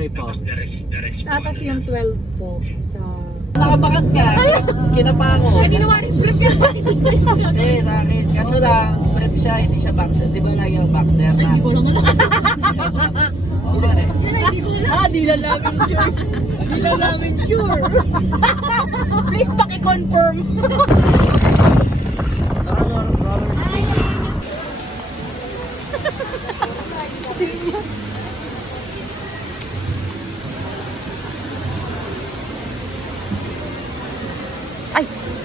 Okay po. Tapos yung 12 po sa... Nakabakat ka. Kinapa ko. Hindi naman rin brief yan. Hindi, sa akin. Kaso lang, prep siya, hindi siya boxer. Di ba lagi ang boxer? Na? Hindi ko lang alam. Eh? Ay hindi ko alam. Ah, di lang namin sure. Di lang namin sure. Please paki-confirm. Tara, roller roller skate.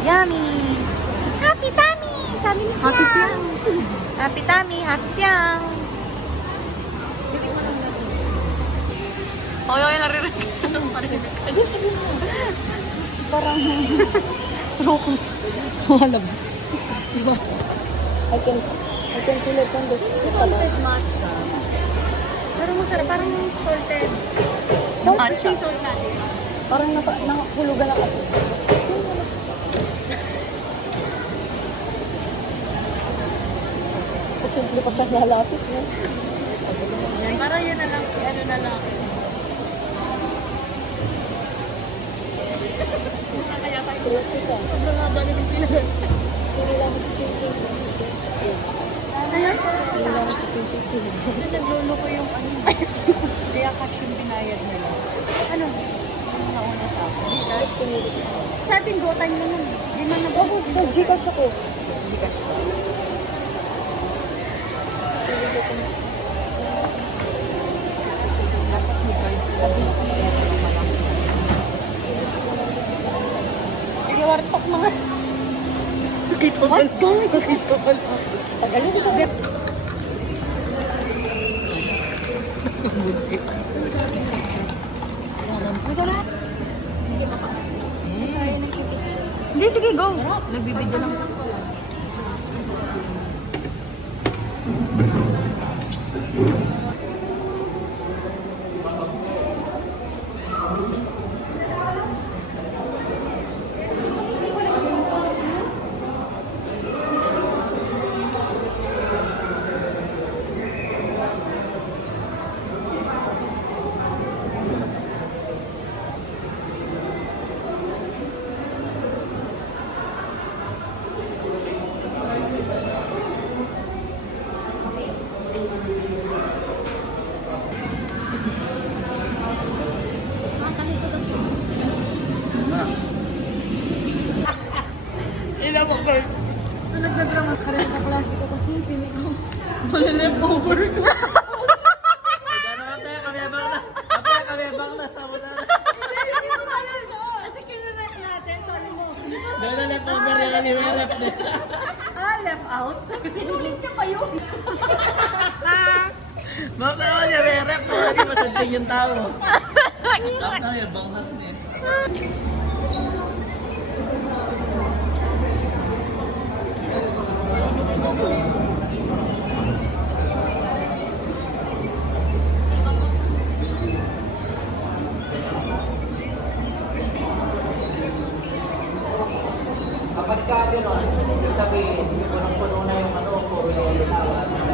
Yummy. Happy tummy. Sabi ni Happy Tiang. Happy tummy. Happy Tiang. Hoy, hoy, naririnig ka sa nang parinig. Parang... Loko. Alam. Diba? I can... I can feel it on the... Salted matcha. Pero masarap. Parang salted. Matcha. Parang naka, nakahulugan na kasi. Simple pa siya lalapit, no? Parang yun na lang, ano na lang. Kaya tayo. Tulasi ka. Sobrang haba na yung pila. Hindi lang si Chin Chin. Ano? Hindi lang si Chin Chin. Hindi naglolo ko yung ano. Kaya cash yung binayad nila. Ano? Nauna sa akin? Sa atin, mo nun. Di man nag- Ako, Gcash ako. Gcash ako. Iwartok mga. What's going on? Tagalin ko sa Masarap. Hindi, sige, go. Nagbibidyo lang. Rin sa klase ko kasi feeling ko wala leftover ko. Kamebang na. Kinurek natin, sorry mo. Gano'n na. Ah, left out? Ulit niya pa yun. Baka ako niya mo, hindi masanting yung tao. Tapos na yung bangnas. Kapag ka gano'n, sabihin, punong-puno na yung ano, puro yung linawan.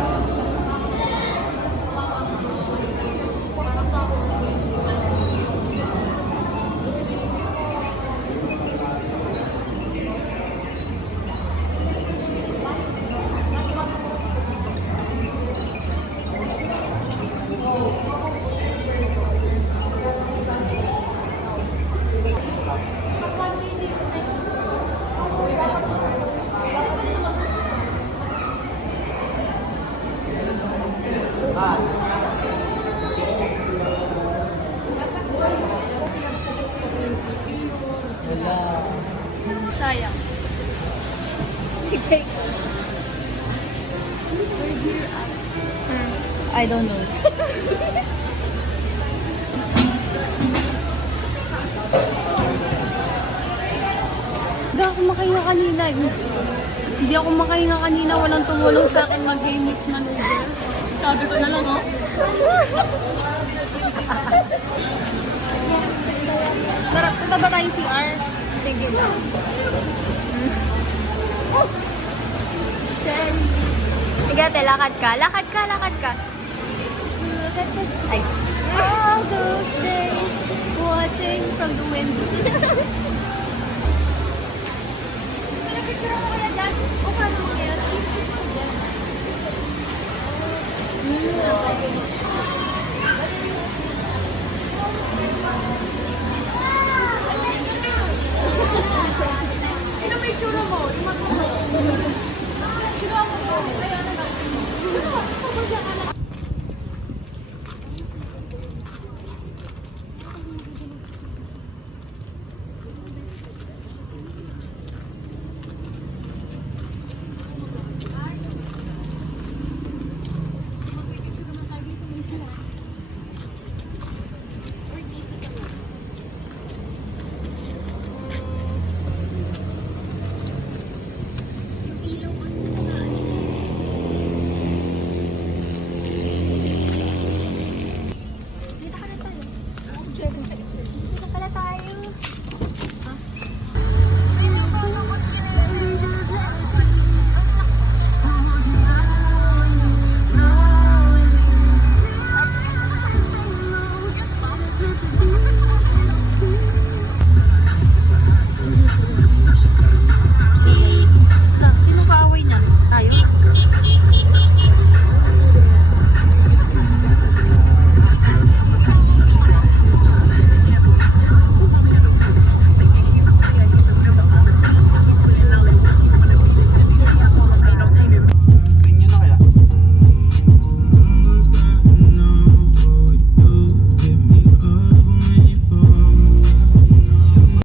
I don't know. Hindi ako makahinga kanina. Hindi ako makahinga kanina. Walang tumulong sa akin mag-game mix maneuver. Sabi ko na lang, oh. Sarap. Punta ba tayo CR? Sige lang. Sige, ate, lakad ka. Lakad ka, lakad ka. Look at this. Ay. All those days watching from the window. Pinapicture